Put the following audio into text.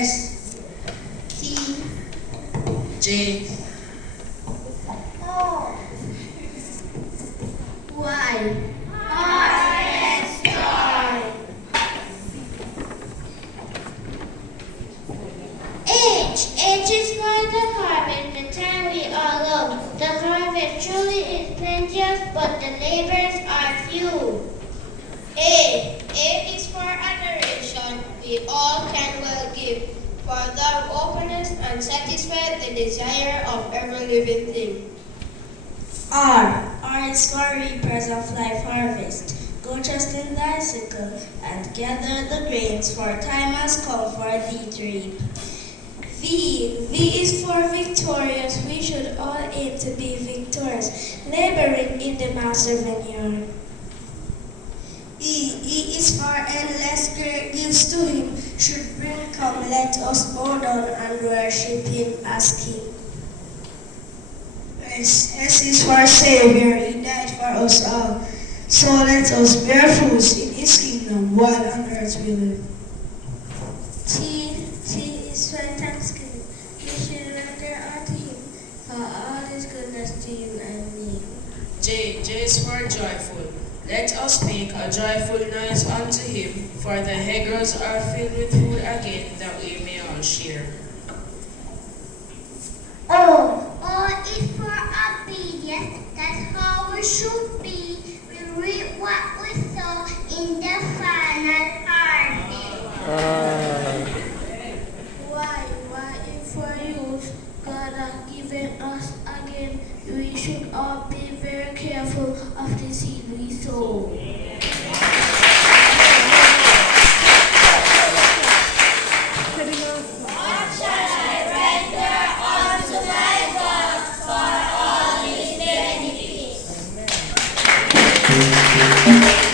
S T J O Y H is for the harvest, the time we all love. The harvest truly is plenteous, but the labors are few. A is for adoration, we all can well give, for thou openest and satisfied the desire of every living thing. R is for reapers of life harvest. Go trust in thy sickle and gather the grains, for time has come for thee to reap. V is for victorious. We should all aim to be victorious, laboring in the master vineyard. E is for endless great gifts to him. Should bring come, let us bow down and worship him as king. S is for Savior. He died for us all. So let us bear fruits in his kingdom while on earth we live. T is for thanksgiving. We should render unto him for all his goodness to you and me. J is for joyful. Let us make a joyful noise unto him, for the hedgerows are filled with food again, that we may all share. O is for obedience. That's how we should be. We reap what we sow in the final harvest. Y is for youth. God has given us again. We should all be very careful of the seed we sow. Thank you.